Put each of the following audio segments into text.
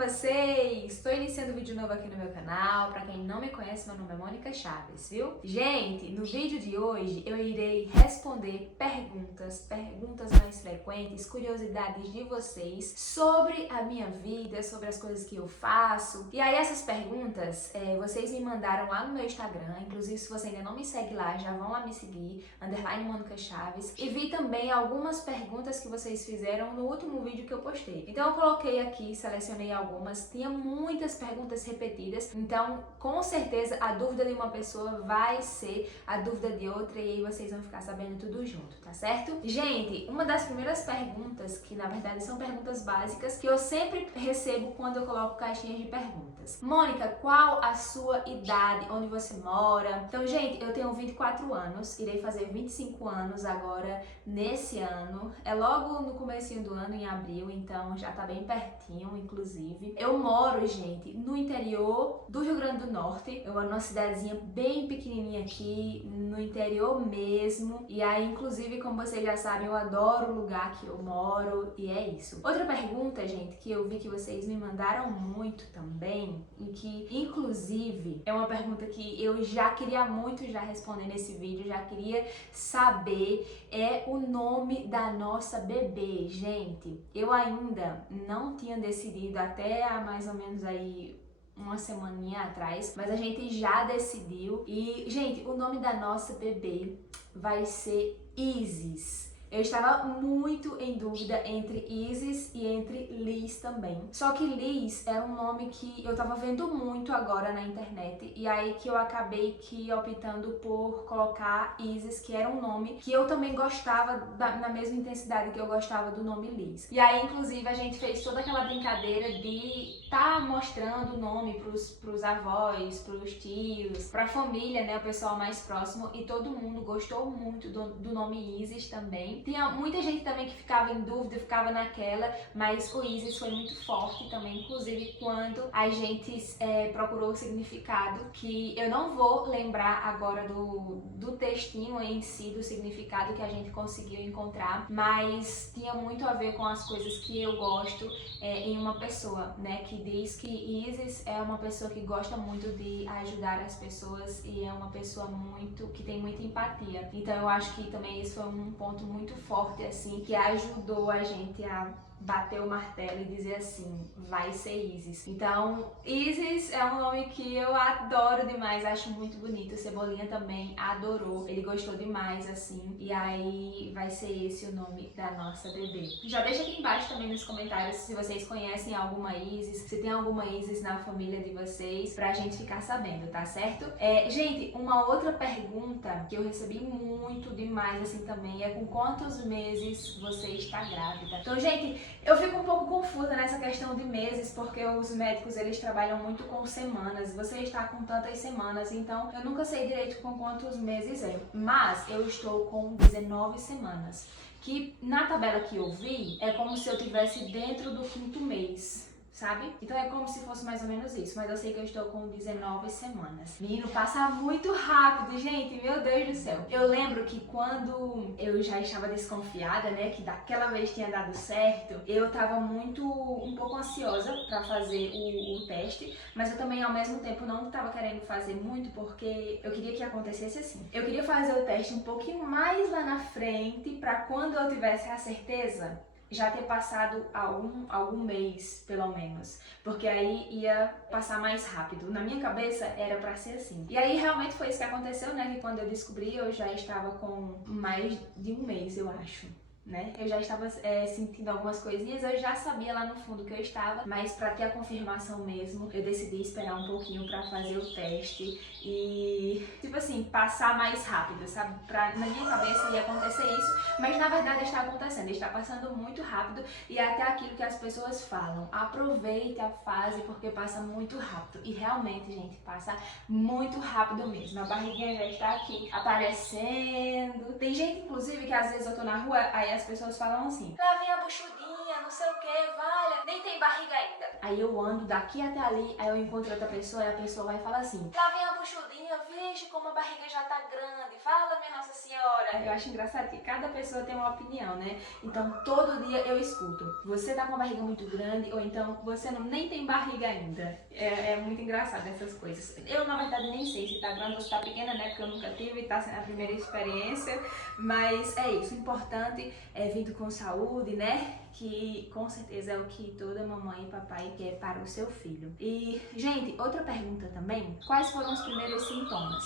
vocês? Estou iniciando um vídeo novo aqui no meu canal. Para quem não me conhece, meu nome é Mônica Chaves, viu? Gente, no vídeo de hoje eu irei responder perguntas mais frequentes, curiosidades de vocês sobre a minha vida, sobre as coisas que eu faço. E aí essas perguntas, vocês me mandaram lá no meu Instagram. Inclusive, se você ainda não me segue lá, já vão lá me seguir, _Mônica Chaves. E vi também algumas perguntas que vocês fizeram no último vídeo que eu postei. Então eu coloquei aqui, selecionei algumas, tinha muitas perguntas repetidas, então com certeza a dúvida de uma pessoa vai ser a dúvida de outra e aí vocês vão ficar sabendo tudo junto, tá certo? Gente, uma das primeiras perguntas, que na verdade são perguntas básicas, que eu sempre recebo quando eu coloco caixinhas de perguntas. Mônica, qual a sua idade? Onde você mora? Então, gente, eu tenho 24 anos, irei fazer 25 anos agora nesse ano. É logo no comecinho do ano, em abril, então já tá bem pertinho, inclusive. Eu moro, gente, no interior do Rio Grande do Norte. Eu moro numa cidadezinha bem pequenininha aqui, no interior mesmo. E aí, inclusive, como vocês já sabem, eu adoro o lugar que eu moro e é isso. Outra pergunta, gente, que eu vi que vocês me mandaram muito também, e que, inclusive, é uma pergunta que eu já queria muito já responder nesse vídeo, já queria saber, é o nome da nossa bebê. Gente, eu ainda não tinha decidido até há mais ou menos aí uma semaninha atrás, mas a gente já decidiu e, gente, o nome da nossa bebê vai ser Isis. Eu estava muito em dúvida entre Isis e entre Liz também. Só que Liz era um nome que eu tava vendo muito agora na internet e aí que eu acabei optando por colocar Isis, que era um nome que eu também gostava na mesma intensidade que eu gostava do nome Liz. E aí, inclusive, a gente fez toda aquela brincadeira de mostrando o nome pros avós, pros tios, pra família, né, o pessoal mais próximo, e todo mundo gostou muito do nome Isis também. Tinha muita gente também que ficava em dúvida, ficava naquela, mas o Isis foi muito forte também, inclusive quando a gente procurou o significado, que eu não vou lembrar agora do textinho em si, do significado que a gente conseguiu encontrar, mas tinha muito a ver com as coisas que eu gosto em uma pessoa, né, que diz que Isis é uma pessoa que gosta muito de ajudar as pessoas e é uma pessoa que tem muita empatia. Então eu acho que também isso foi um ponto muito forte, assim, que ajudou a gente a bater o martelo e dizer assim, vai ser Isis. Então, Isis é um nome que eu adoro demais, acho muito bonito. O Cebolinha também adorou, ele gostou demais, assim, e aí vai ser esse o nome da nossa bebê. Já deixa aqui embaixo também nos comentários se vocês conhecem alguma Isis, se tem alguma Isis na família de vocês, pra gente ficar sabendo, tá certo? Gente, uma outra pergunta que eu recebi muito demais, assim, também, é com quantos meses você está grávida? Então, gente, eu fico um pouco confusa nessa questão de meses, porque os médicos, eles trabalham muito com semanas. Você está com tantas semanas, então eu nunca sei direito com quantos meses é. Mas eu estou com 19 semanas, que na tabela que eu vi, é como se eu estivesse dentro do 5º mês, sabe? Então é como se fosse mais ou menos isso, mas eu sei que eu estou com 19 semanas. Menino, passa muito rápido, gente, meu Deus do céu. Eu lembro que quando eu já estava desconfiada, né, que daquela vez tinha dado certo, eu tava um pouco ansiosa pra fazer o teste, mas eu também ao mesmo tempo não tava querendo fazer muito porque eu queria que acontecesse assim. Eu queria fazer o teste um pouquinho mais lá na frente pra quando eu tivesse a certeza já ter passado algum mês, pelo menos, porque aí ia passar mais rápido. Na minha cabeça era pra ser assim. E aí realmente foi isso que aconteceu, né, que quando eu descobri eu já estava com mais de um mês, eu acho, né? Eu já estava sentindo algumas coisinhas, eu já sabia lá no fundo que eu estava, mas pra ter a confirmação mesmo, eu decidi esperar um pouquinho pra fazer o teste e, tipo assim, passar mais rápido, sabe? Na minha cabeça ia acontecer isso, mas na verdade está acontecendo, está passando muito rápido e é até aquilo que as pessoas falam, aproveite a fase porque passa muito rápido. E realmente, gente, passa muito rápido mesmo. A barriguinha já está aqui aparecendo. Tem gente, inclusive, que às vezes eu tô na rua, aí as pessoas falam assim, lá vem a buchudinha, não sei o que, valha, nem tem barriga ainda. Aí eu ando daqui até ali, aí eu encontro outra pessoa e a pessoa vai falar assim, lá vem a buchudinha, veja como a barriga já tá grande, fala minha Nossa Senhora. Eu acho engraçado que cada pessoa tem uma opinião, né? Então todo dia eu escuto, você tá com a barriga muito grande, ou então você nem tem barriga ainda. É muito engraçado essas coisas. Eu, na verdade, nem sei se tá grande ou se tá pequena, né? Porque eu nunca tive, tá sendo a primeira experiência. Mas é isso, o importante é vindo com saúde, né? Que com certeza é o que toda mamãe e papai quer para o seu filho. E, gente, outra pergunta também, quais foram os primeiros sintomas?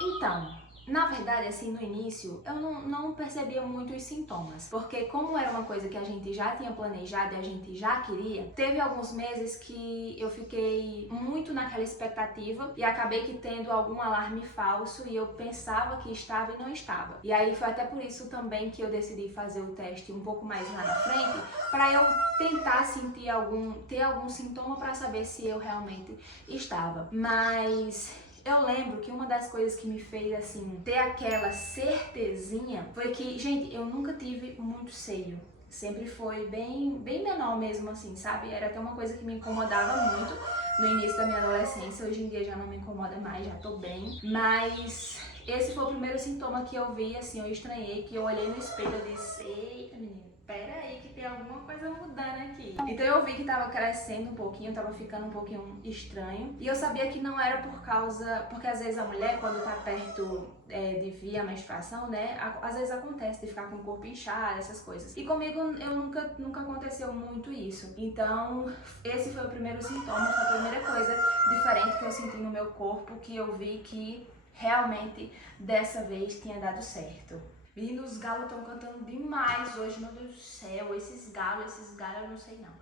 Então, na verdade, assim, no início, eu não percebia muito os sintomas, porque como era uma coisa que a gente já tinha planejado e a gente já queria, teve alguns meses que eu fiquei muito naquela expectativa e acabei que tendo algum alarme falso e eu pensava que estava e não estava. E aí foi até por isso também que eu decidi fazer o teste um pouco mais lá na frente, para eu tentar ter algum sintoma para saber se eu realmente estava. Mas eu lembro que uma das coisas que me fez, assim, ter aquela certezinha foi que, gente, eu nunca tive muito seio. Sempre foi bem menor mesmo, assim, sabe? Era até uma coisa que me incomodava muito no início da minha adolescência. Hoje em dia já não me incomoda mais, já tô bem. Mas esse foi o primeiro sintoma que eu vi, assim, eu estranhei, que eu olhei no espelho e disse, eita, menina, pera aí que tem alguma coisa mudando aqui. Então eu vi que tava crescendo um pouquinho, tava ficando um pouquinho estranho. E eu sabia que não era porque às vezes a mulher, quando tá perto de vir a menstruação, né, às vezes acontece de ficar com o corpo inchado, essas coisas. E comigo eu nunca aconteceu muito isso. Então esse foi o primeiro sintoma, foi a primeira coisa diferente que eu senti no meu corpo, que eu vi que realmente dessa vez tinha dado certo. Menino, os galos estão cantando demais hoje, meu Deus do céu. Esses galos, eu não sei não.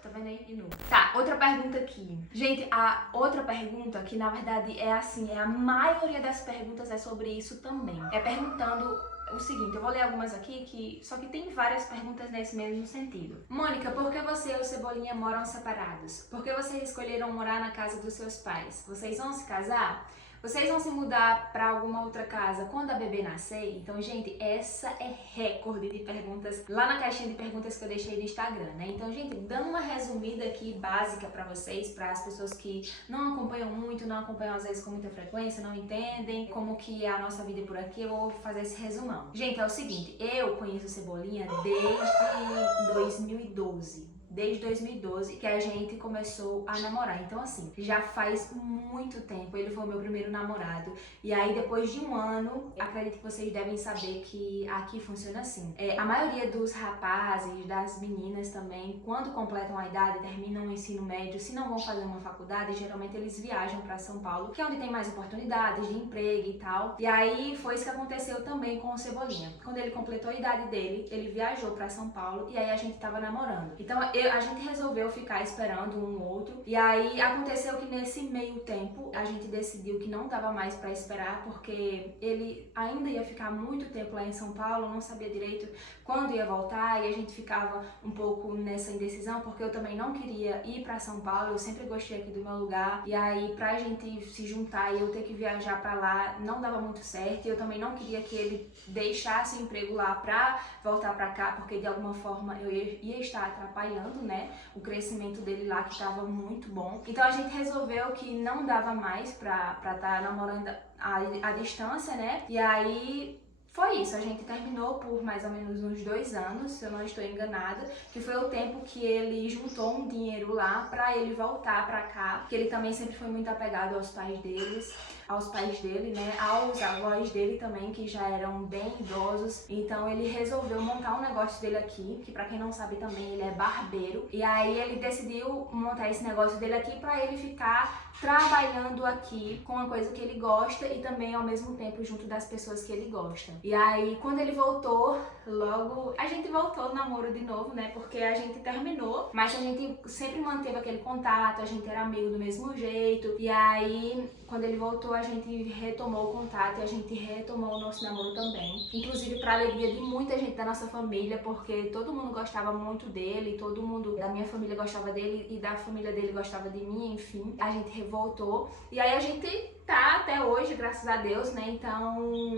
Tá vendo aí de novo? Tá, outra pergunta aqui. Gente, a outra pergunta, que na verdade é assim, a maioria das perguntas é sobre isso também. É perguntando o seguinte, eu vou ler algumas aqui, só que tem várias perguntas nesse mesmo sentido. Mônica, por que você e o Cebolinha moram separados? Por que vocês escolheram morar na casa dos seus pais? Vocês vão se casar? Vocês vão se mudar para alguma outra casa quando a bebê nascer? Então, gente, essa é recorde de perguntas lá na caixinha de perguntas que eu deixei do Instagram, né? Então, gente, dando uma resumida aqui básica para vocês, para as pessoas que não acompanham muito, não acompanham às vezes com muita frequência, não entendem como que é a nossa vida por aqui, eu vou fazer esse resumão. Gente, é o seguinte, eu conheço o Cebolinha desde 2012. Desde 2012 que a gente começou a namorar. Então assim, já faz muito tempo, ele foi o meu primeiro namorado. E aí depois de um ano, acredito que vocês devem saber que aqui funciona assim. A maioria dos rapazes, das meninas também, quando completam a idade, terminam o ensino médio, se não vão fazer uma faculdade, geralmente eles viajam para São Paulo, que é onde tem mais oportunidades de emprego e tal. E aí foi isso que aconteceu também com o Cebolinha. Quando ele completou a idade dele, ele viajou para São Paulo e aí a gente tava namorando. Então a gente resolveu ficar esperando um outro. E aí aconteceu que nesse meio tempo a gente decidiu que não dava mais para esperar, porque ele ainda ia ficar muito tempo lá em São Paulo, não sabia direito quando ia voltar, e a gente ficava um pouco nessa indecisão, porque eu também não queria ir para São Paulo, eu sempre gostei aqui do meu lugar. E aí pra gente se juntar e eu ter que viajar para lá não dava muito certo, e eu também não queria que ele deixasse o emprego lá pra voltar pra cá, porque de alguma forma eu ia estar atrapalhando, né, o crescimento dele lá, que estava muito bom. Então a gente resolveu que não dava mais pra estar namorando à distância, né, e aí foi isso, a gente terminou por mais ou menos uns 2 anos, se eu não estou enganada, que foi o tempo que ele juntou um dinheiro lá pra ele voltar pra cá, porque ele também sempre foi muito apegado aos pais dele, né, aos avós dele também, que já eram bem idosos. Então ele resolveu montar um negócio dele aqui, que pra quem não sabe também ele é barbeiro, e aí ele decidiu montar esse negócio dele aqui pra ele ficar trabalhando aqui com uma coisa que ele gosta e também ao mesmo tempo junto das pessoas que ele gosta. E aí quando ele voltou, logo a gente voltou no namoro de novo, né, porque a gente terminou, mas a gente sempre manteve aquele contato, a gente era amigo do mesmo jeito. E aí quando ele voltou, a gente retomou o contato e a gente retomou o nosso namoro também. Inclusive pra alegria de muita gente da nossa família, porque todo mundo gostava muito dele, todo mundo da minha família gostava dele e da família dele gostava de mim, enfim. A gente revoltou e aí a gente tá até hoje, graças a Deus, né? Então,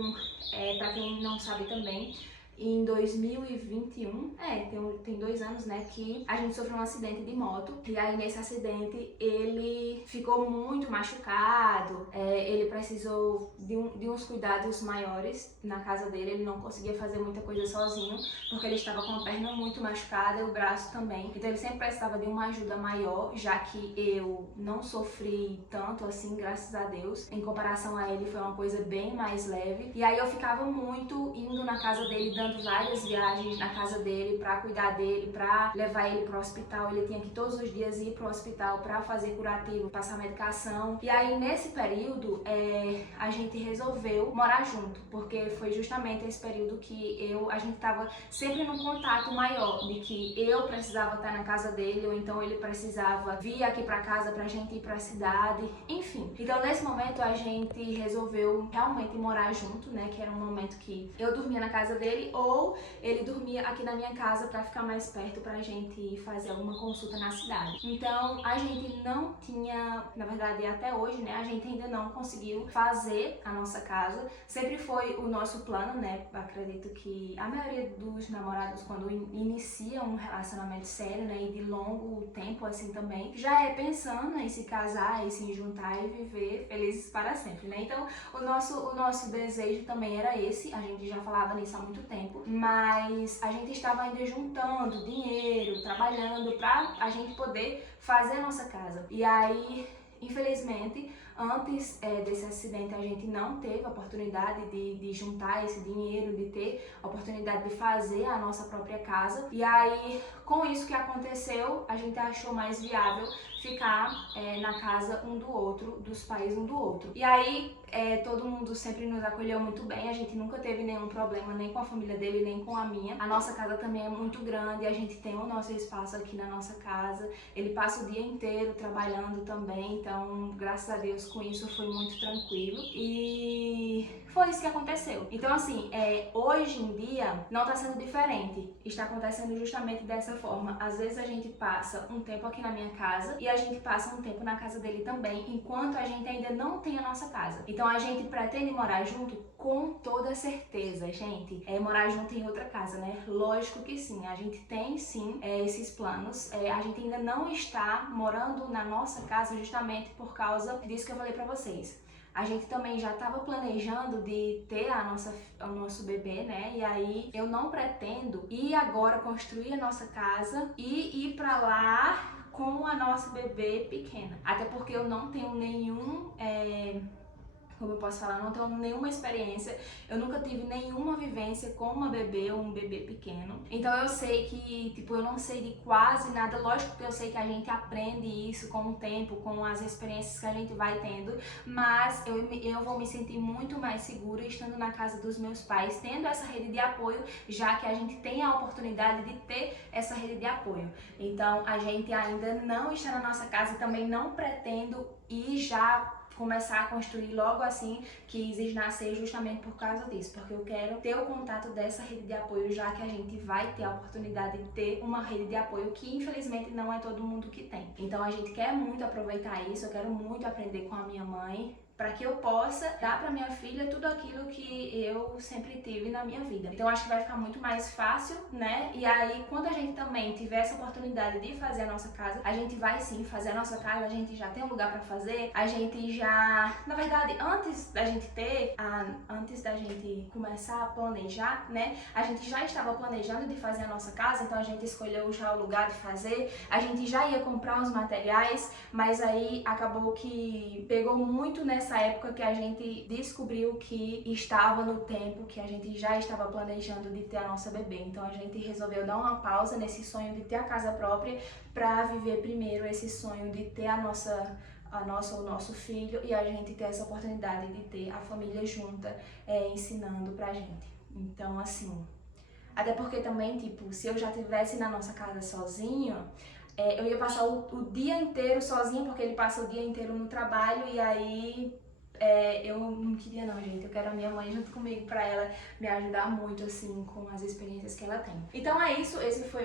pra quem não sabe também, em 2021, tem 2 anos, né, que a gente sofreu um acidente de moto. E aí nesse acidente ele ficou muito machucado, ele precisou de uns cuidados maiores na casa dele, ele não conseguia fazer muita coisa sozinho, porque ele estava com a perna muito machucada e o braço também. Então ele sempre precisava de uma ajuda maior, já que eu não sofri tanto assim, graças a Deus. Em comparação a ele foi uma coisa bem mais leve. E aí eu ficava muito indo na casa dele, dando várias viagens na casa dele pra cuidar dele, pra levar ele pro hospital. Ele tinha que todos os dias ir pro hospital pra fazer curativo, passar medicação. E aí nesse período a gente resolveu morar junto, porque foi justamente esse período que a gente tava sempre num contato maior, de que eu precisava estar na casa dele, ou então ele precisava vir aqui pra casa pra gente ir pra cidade, enfim. Então nesse momento a gente resolveu realmente morar junto, né, que era um momento que eu dormia na casa dele ou ele dormia aqui na minha casa pra ficar mais perto pra gente ir fazer alguma consulta na cidade. Então a gente não tinha, na verdade até hoje, né, a gente ainda não conseguiu fazer a nossa casa. Sempre foi o nosso plano, né, acredito que a maioria dos namorados quando iniciam um relacionamento sério, né, e de longo tempo assim também, já é pensando em se casar e se juntar e viver felizes para sempre, né? Então o nosso desejo também era esse, a gente já falava nisso há muito tempo, mas a gente estava ainda juntando dinheiro, trabalhando pra a gente poder fazer a nossa casa. E aí, infelizmente, antes desse acidente a gente não teve a oportunidade de juntar esse dinheiro, de ter a oportunidade de fazer a nossa própria casa. E aí, com isso que aconteceu, a gente achou mais viável ficar na casa um do outro, dos pais um do outro. E aí, todo mundo sempre nos acolheu muito bem, a gente nunca teve nenhum problema, nem com a família dele, nem com a minha. A nossa casa também é muito grande, a gente tem o nosso espaço aqui na nossa casa. Ele passa o dia inteiro trabalhando também, então, graças a Deus, com isso foi muito tranquilo. E foi isso que aconteceu. Então, assim, hoje em dia não tá sendo diferente. Está acontecendo justamente dessa forma. Às vezes a gente passa um tempo aqui na minha casa e a gente passa um tempo na casa dele também, enquanto a gente ainda não tem a nossa casa. Então a gente pretende morar junto com toda certeza, gente. Morar junto em outra casa, né? Lógico que sim. A gente tem sim esses planos. A gente ainda não está morando na nossa casa justamente por causa disso que eu falei pra vocês. A gente também já estava planejando de ter o nosso bebê, né? E aí eu não pretendo ir agora construir a nossa casa e ir pra lá com a nossa bebê pequena. Até porque eu não tenho nenhum... como eu posso falar, não tenho nenhuma experiência, eu nunca tive nenhuma vivência com uma bebê ou um bebê pequeno. Então eu sei que, tipo, eu não sei de quase nada. Lógico que eu sei que a gente aprende isso com o tempo, com as experiências que a gente vai tendo, mas eu vou me sentir muito mais segura estando na casa dos meus pais, tendo essa rede de apoio, já que a gente tem a oportunidade de ter essa rede de apoio. Então a gente ainda não está na nossa casa e também não pretendo ir já começar a construir logo assim que Isis nascer, justamente por causa disso, porque eu quero ter o contato dessa rede de apoio, já que a gente vai ter a oportunidade de ter uma rede de apoio que infelizmente não é todo mundo que tem. Então a gente quer muito aproveitar isso, eu quero muito aprender com a minha mãe, para que eu possa dar para minha filha tudo aquilo que eu sempre tive na minha vida. Então acho que vai ficar muito mais fácil, né? E aí quando a gente também tiver essa oportunidade de fazer a nossa casa, a gente vai sim fazer a nossa casa, a gente já tem um lugar para fazer, a gente já, na verdade, antes da gente começar a planejar, né? A gente já estava planejando de fazer a nossa casa, então a gente escolheu já o lugar de fazer, a gente já ia comprar os materiais, mas aí acabou que pegou muito nessa época que a gente descobriu que estava no tempo que a gente já estava planejando de ter a nossa bebê. Então a gente resolveu dar uma pausa nesse sonho de ter a casa própria para viver primeiro esse sonho de ter o nosso filho e a gente ter essa oportunidade de ter a família junta ensinando pra gente. Então assim, até porque também, tipo, se eu já estivesse na nossa casa sozinho, eu ia passar o dia inteiro sozinha, porque ele passa o dia inteiro no trabalho e aí Eu não queria não, gente. Eu quero a minha mãe junto comigo pra ela me ajudar muito, assim, com as experiências que ela tem. Então é isso,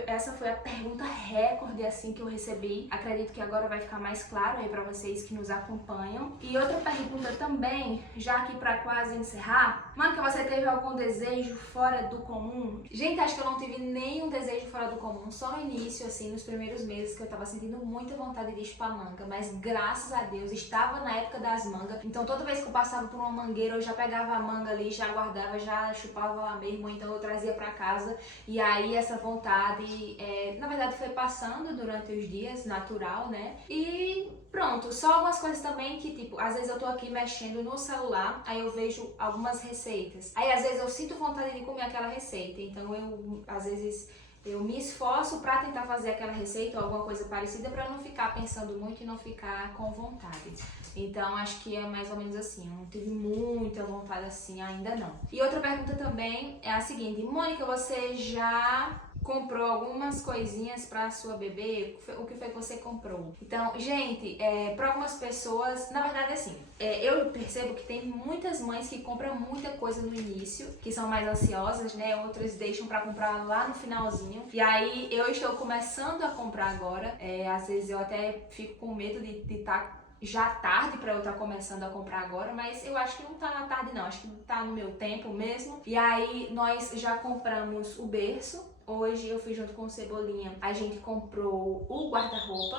essa foi a pergunta recorde, assim, que eu recebi. Acredito que agora vai ficar mais claro aí pra vocês que nos acompanham. E outra pergunta também, já aqui pra quase encerrar. Mônica, você teve algum desejo fora do comum? Gente, acho que eu não tive nenhum desejo fora do comum. Só no início, assim, nos primeiros meses, que eu tava sentindo muita vontade de chupar manga. Mas graças a Deus, estava na época das mangas. Então toda vez que eu passava por uma mangueira, eu já pegava a manga ali, já guardava, já chupava lá mesmo, então eu trazia pra casa. E aí essa vontade, na verdade, foi passando durante os dias, natural, né? E pronto, só algumas coisas também que, tipo, às vezes eu tô aqui mexendo no celular, aí eu vejo algumas receitas. Aí às vezes eu sinto vontade de comer aquela receita, então às vezes eu me esforço pra tentar fazer aquela receita ou alguma coisa parecida pra não ficar pensando muito e não ficar com vontade. Então acho que é mais ou menos assim, eu não tive muita vontade assim ainda não. E outra pergunta também é a seguinte: Mônica, você já comprou algumas coisinhas pra sua bebê? O que foi que você comprou? Então, gente, pra algumas pessoas, na verdade assim, eu percebo que tem muitas mães que compram muita coisa no início, que são mais ansiosas, né? Outras deixam pra comprar lá no finalzinho. E aí eu estou começando a comprar agora. Às vezes eu até fico com medo de estar já tarde pra eu estar começando a comprar agora, mas eu acho que não tá na tarde não, acho que tá no meu tempo mesmo. E aí nós já compramos o berço. Hoje eu fui junto com o Cebolinha, a gente comprou o guarda-roupa.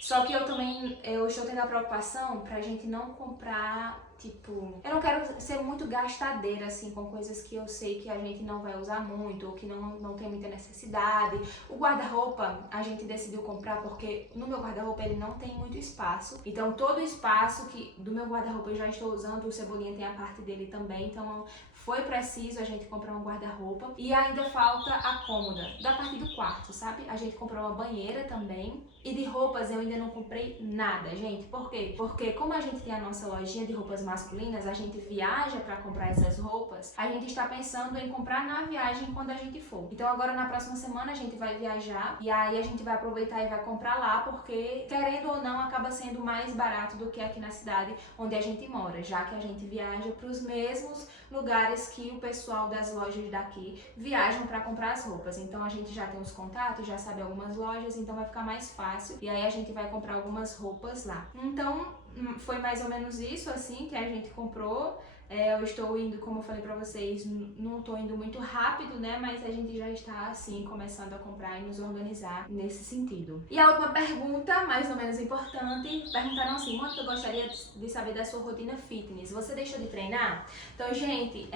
Só que eu estou tendo a preocupação pra gente não comprar, tipo... Eu não quero ser muito gastadeira, assim, com coisas que eu sei que a gente não vai usar muito, ou que não tem muita necessidade. O guarda-roupa a gente decidiu comprar porque no meu guarda-roupa ele não tem muito espaço. Então todo o espaço do meu guarda-roupa eu já estou usando, o Cebolinha tem a parte dele também, então foi preciso a gente comprar um guarda-roupa. E ainda falta a cômoda da parte do quarto, sabe? A gente comprou uma banheira também. E de roupas eu ainda não comprei nada, gente. Por quê? Porque como a gente tem a nossa lojinha de roupas masculinas, a gente viaja pra comprar essas roupas, a gente está pensando em comprar na viagem quando a gente for. Então agora na próxima semana a gente vai viajar e aí a gente vai aproveitar e vai comprar lá, porque querendo ou não acaba sendo mais barato do que aqui na cidade onde a gente mora, já que a gente viaja para os mesmos lugares que o pessoal das lojas daqui viajam para comprar as roupas. Então a gente já tem os contatos, já sabe algumas lojas, então vai ficar mais fácil. E aí a gente vai comprar algumas roupas lá. Então foi mais ou menos isso assim que a gente comprou. Eu estou indo, como eu falei pra vocês, não estou indo muito rápido, né? Mas a gente já está, assim, começando a comprar e nos organizar nesse sentido. E a última pergunta, mais ou menos importante, perguntaram assim: Mônica, eu gostaria de saber da sua rotina fitness. Você deixou de treinar? Então, gente,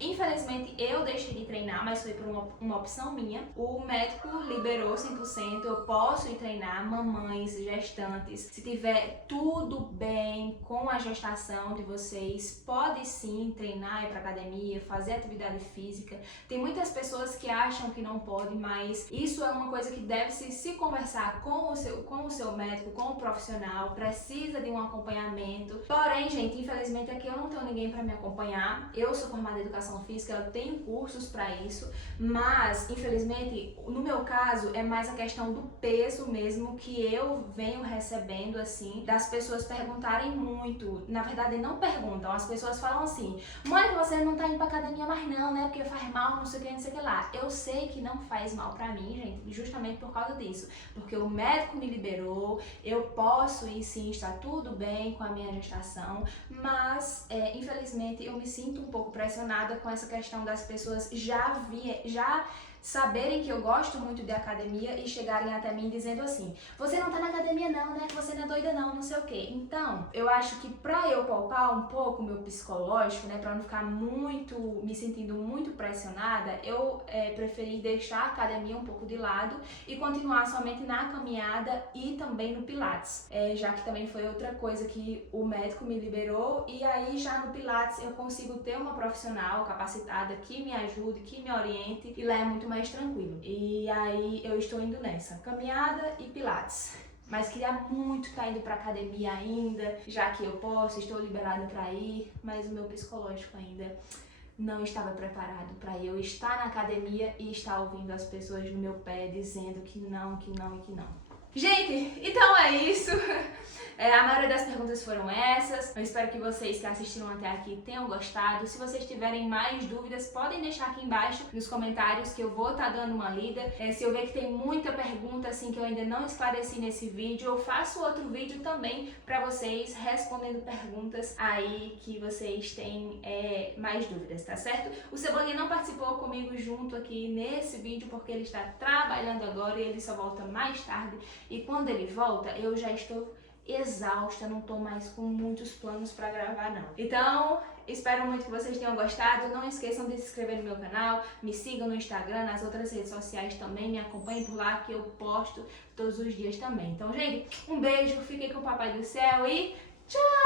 infelizmente eu deixei de treinar, mas foi por uma opção minha. O médico liberou 100%, eu posso ir treinar, mamães, gestantes. Se tiver tudo bem com a gestação de vocês, pode sim treinar, ir pra academia, fazer atividade física. Tem muitas pessoas que acham que não pode, mas isso é uma coisa que deve se conversar com o seu médico, com o profissional, precisa de um acompanhamento. Porém, gente, infelizmente aqui eu não tenho ninguém para me acompanhar. Eu sou formada em educação física, eu tenho cursos para isso, mas infelizmente no meu caso é mais a questão do peso mesmo que eu venho recebendo assim, das pessoas perguntarem muito. Na verdade não perguntam, as pessoas falam assim: Mônica, você não tá indo pra academia mais não, né? Porque faz mal, não sei o que, não sei o que lá. Eu sei que não faz mal pra mim, gente, justamente por causa disso. Porque o médico me liberou, eu posso ir sim, está tudo bem com a minha gestação, mas infelizmente eu me sinto um pouco pressionada com essa questão das pessoas já saberem que eu gosto muito de academia e chegarem até mim dizendo assim: você não tá na academia não, né? Que você não é doida não, não sei o que. Então, eu acho que pra eu poupar um pouco o meu psicológico, né? Pra não ficar me sentindo muito pressionada, eu preferi deixar a academia um pouco de lado e continuar somente na caminhada e também no Pilates. Já que também foi outra coisa que o médico me liberou, e aí já no Pilates eu consigo ter uma profissional capacitada que me ajude, que me oriente, e lá é muito mais tranquilo. E aí eu estou indo nessa, caminhada e Pilates. Mas queria muito estar indo pra academia ainda, já que eu posso, estou liberada pra ir, mas o meu psicológico ainda não estava preparado para eu estar na academia e estar ouvindo as pessoas no meu pé dizendo que não, que não e que não. Gente, então é isso. A maioria das perguntas foram essas. Eu espero que vocês que assistiram até aqui tenham gostado. Se vocês tiverem mais dúvidas, podem deixar aqui embaixo nos comentários que eu vou estar dando uma lida. Se eu ver que tem muita pergunta assim que eu ainda não esclareci nesse vídeo, eu faço outro vídeo também para vocês respondendo perguntas aí que vocês têm mais dúvidas, tá certo? O Cebolinha não participou comigo junto aqui nesse vídeo porque ele está trabalhando agora e ele só volta mais tarde. E quando ele volta, eu já estou exausta, não tô mais com muitos planos pra gravar não. Então, espero muito que vocês tenham gostado. Não esqueçam de se inscrever no meu canal, me sigam no Instagram, nas outras redes sociais também, me acompanhem por lá que eu posto todos os dias também. Então, gente, um beijo, fiquem com o Papai do Céu e tchau!